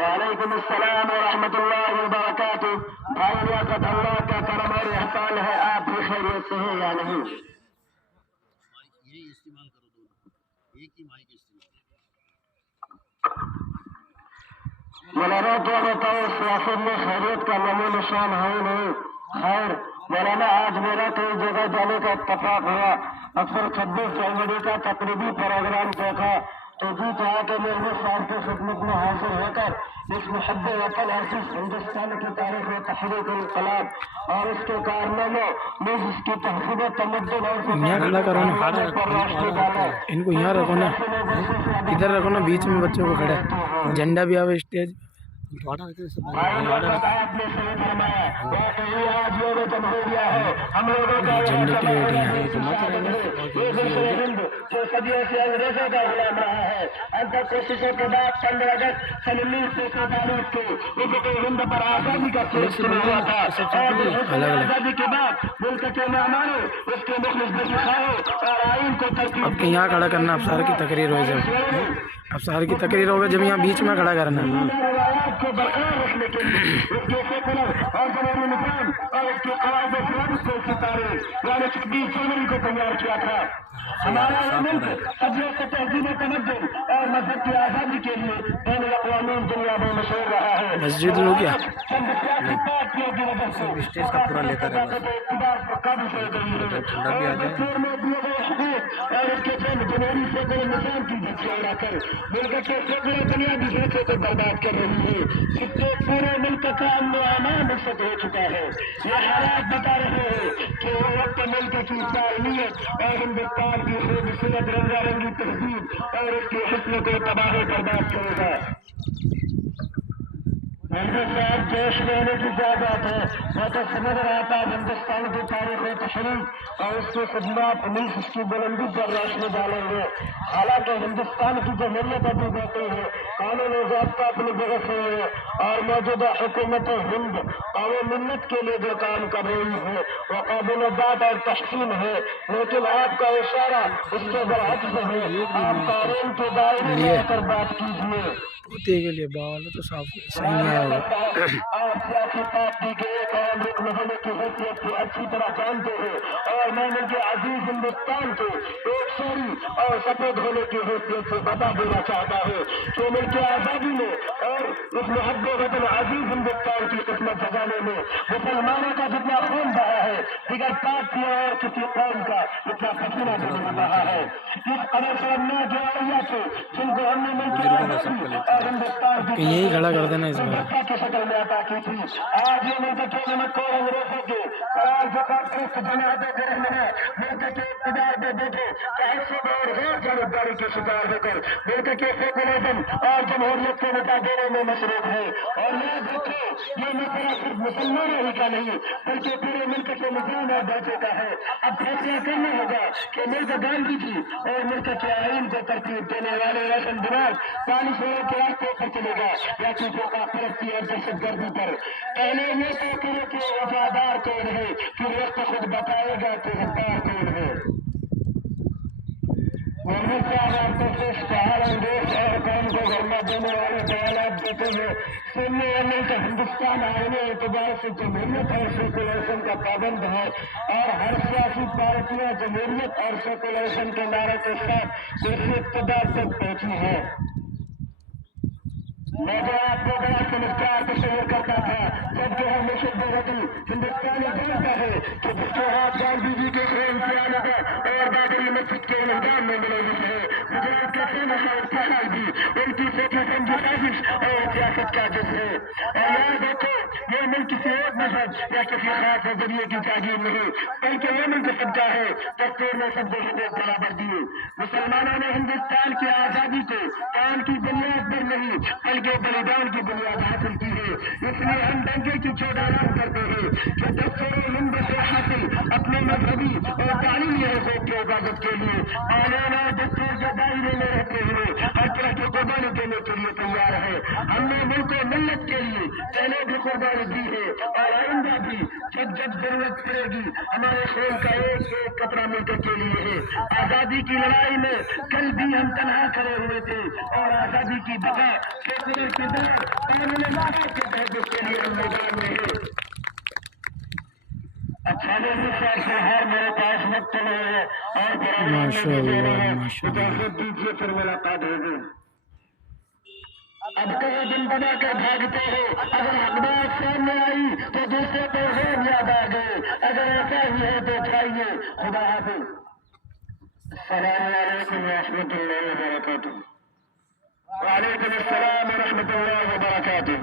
وعلیکم السلام ورحمۃ اللہ وبرکاتہ. بھائی لیاقت اللہ کا کرم اور احسان ہے، آپ بھی خیریت سے ہیں یا نہیں؟ یہی استعمال کرو، دونوں ایک ہی مائک استعمال. مولانا کیا بتاؤ، سیاست میں خیریت کا نمو نشان ہے ہی نہیں. خیر مولانا، آج میرا کئی جگہ جانے کا اتفاق ہوا. اکثر 26 جنوری کا تقریبی پروگرام دیکھا تو جی چاہا کہ میں بھی صاحب کی خدمت میں حاضر ہو کر اس محب وطن عزیز ہندوستان کی تاریخ میں تحریک انقلاب اور اس کے کارناموں میں اس کی تحفظ و تمدن اور پر روشنی ڈالو. ان کو یہاں رکھو نا، ادھر رکھو نا، بیچ میں بچوں کو کھڑے. جھنڈا بھی آوے اسٹیج. آپ نے صحیح فرمایا، واقعی آج یوم جمہوریہ ہے. ہم لوگوں کا جو صدیوں سے انگریزوں کا غلام رہا ہے، اندر کوششوں کے بعد 15 اگست 1947 کو افق ہند پر آزادی کا سوچ شروع ہوا تھا. اور آزادی کے بعد ملک کے مہمانوں، اس کے مخلص بخشاؤں اور آئین کو ترتیب اب یہاں کھڑا کرنا، افسار کی تقریر ہو جب افسار کی تقریر ہوگا جب یہاں بیچ میں کھڑا کرنا. روایات کو برقرار رکھنے کے لیے اس کے سیکولر اور جمہوری نظام اور اس کے قواعد و ضوابط کو ستارے یعنی 26 جنوری کو تیار کیا تھا. ہمارا یہ ملک صدیوں سے تہذیب و تمدن اور مذہب کی آزادی کے لیے بین الاقوامی دنیا میں مشہور رہا ہے. مسجد لو کیا چند سیاسی پارٹیوں کی وجہ سے اسٹیج کا پورا لیتا رہے اقتدار پر قابض ہو گئی ہے اور دستور میں دیے گئے حقوق اور اس کے چند جمہوری سیکولر نظام کی جھکیاں اڑا کر ملک کے سیکولر بنیادی ڈھانچے کو برباد کر رہی ہے، جس سے پورے ملک کا امن و امان مفسد ہو چکا ہے. یہ حالات بتا رہے ہیں کہ وہ وقت ملک کی سالمیت اور ہندوستان کی خوبصورت رنگا رنگی تہذیب اور اس کے حسن کو تباہ و برباد کرے گا. میرے ساتھ جوش میں ہونے کی کیا بات ہے؟ میں تو سمجھ رہا تھا ہندوستان کی تاریخ تشریف اور اس کی خدمات انیس اس کی بلندی پر روشنی ڈالیں گے. حالانکہ ہندوستان کی جمہوریت ابھی بیٹھی ہے، قانون و ضابطہ اپنی جگہ سے ہے اور موجودہ حکومت ہند قوم ملت کے لیے جو کام کر رہی ہے وہ قابل بات اور تحسین ہے، لیکن آپ کا اشارہ اس کے برعکس ہے. آپ قانون کے دائرے میں آ کر بات کیجیے. پوتے کے لیے باول تو صاف صحیح نہیں آیا ہوگا. آپ سیاسی پارٹی کے ایک عام رکن ہونے کی حیثیت کو اچھی طرح جانتے ہیں اور میں نے کے عزیز ہندوستان کو ایک سوری اور سفید ہونے کی حیثیت سے بتا دینا چاہتا ہوں کہ ملک کی آزادی میں اور اس محب وطن عزیز ہندوستان کی قسمت جگانے میں مسلمانوں کا جتنا خون بہا ہے، دیگر پارٹیوں اور کسی قوم کا اتنا پسینہ نہیں بہا ہے. اس قدر شرمناک جوڑیاں سے جن کو ہم نے ملک کی آزادی اور ہندوستان کہ یہی کھڑا کر دینا اس بار. کی شکل میں عطا کی تھی. آج یہ ملک کے نمک کو انگریزوں کے قرار زکات جنازے کے رہنے ہیں ملک کے اقتدار میں بیٹھے تحصیل اور غیر جانبداری کے شکار ہو کر ملک کے سیکولرزم اور جمہوریت کو مٹا دینے میں مصروف ہے. اور یاد رکھیں یہ مسئلہ صرف مسلمانوں ہی کا نہیں بلکہ پورے ملک کے نظام اور ڈھانچے کا ہے. اب فیصلہ کرنا ہوگا کہ ملک گاندھی جی اور ملک کے آئین کو ترتیب دینے والے روشن دماغ 40 کے راستے پر چلے گا یا کسی کا پرستی اور دہشت گردی پر. پہلے یہ طے کرے کہ وفادار کون ہے، پھر وقت خود بتائے گا کہ غدار کون ہے. محمد صاحب آپ کو سے اشتہار انگیز اور قوم کو گرما دینے والے بیانات دیتے ہیں. سننے والے کہ ہندوستان آئین اعتبار سے جمہوریت اور سیکولرزم کا پابند ہے اور ہر سیاسی پارٹیاں جمہوریت اور سیکولرزم کے نعرے کے ساتھ اسی اقتدار تک پہنچی ہے. میں جو آپ کو بڑا سمجھدار تصور کرتا تھا جبکہ ہم مشد وطن ہندوستانی جانتا ہے کہ جس کے ہاتھ گاندھی جی کے فریم سے آنے کا اور بابری مسجد کے میدان میں ملے ہوئے ہے. گجرات کے فیمس اور فہال بھی ان کی سوچی سمجھی سازش اور سیاست کا جز ہے. اور یاد رکھو یہ ملک کسی ایک مذہب یا کسی خاص نظریے کی جاگیر نہیں بلکہ یہ ملک سمجھا ہے دستور میں سب کو حقوق برابر دیے. مسلمانوں نے ہندوستان کی آزادی کو کام کی بنیاد پر نہیں بلکہ بلیدان کی بنیاد حاصل کی ہے. اس لیے ہم ڈنگے کی چوٹ اعلان کرتے ہیں کہ دستور ہند سے حاصل اپنے مذہبی اور تعلیمی حقوق کی حفاظت کے لیے قانون اور دستور کے دائرے میں رہتے ہوئے ہر طرح کی قربانی دینے کے لیے تیار ہے. ہم نے ملک و ملت کے لیے پہلے بھی قربانی دی ہے اور آئندہ بھی جب ضرورت پڑے گی ہمارے خون کا ایک ایک قطرہ ملک کے لیے ہے. آزادی کی لڑائی میں کل بھی ہم تنہا کھڑے ہوئے تھے اور آزادی کی بقا کے کردار قانون لاگو کے تحفظ کے لیے ہم میدان میں ہیں. اچھا سے ہر میرے پاس وقت نہیں ہے اور ماشاء اللہ ماشاء اللہ. اجازت دیجیے پھر ملاقات ہوگی. اب کئی دن بنا کر بھاگتے ہو. اگر اقدار سامنے آئی تو دوسرے توہین یاد آ گئے. اگر ایسا ہی ہے تو چاہیے. خدا حافظ. السلام علیکم ورحمۃ اللہ وبرکاتہ. وعلیکم السلام ورحمۃ اللہ وبرکاتہ.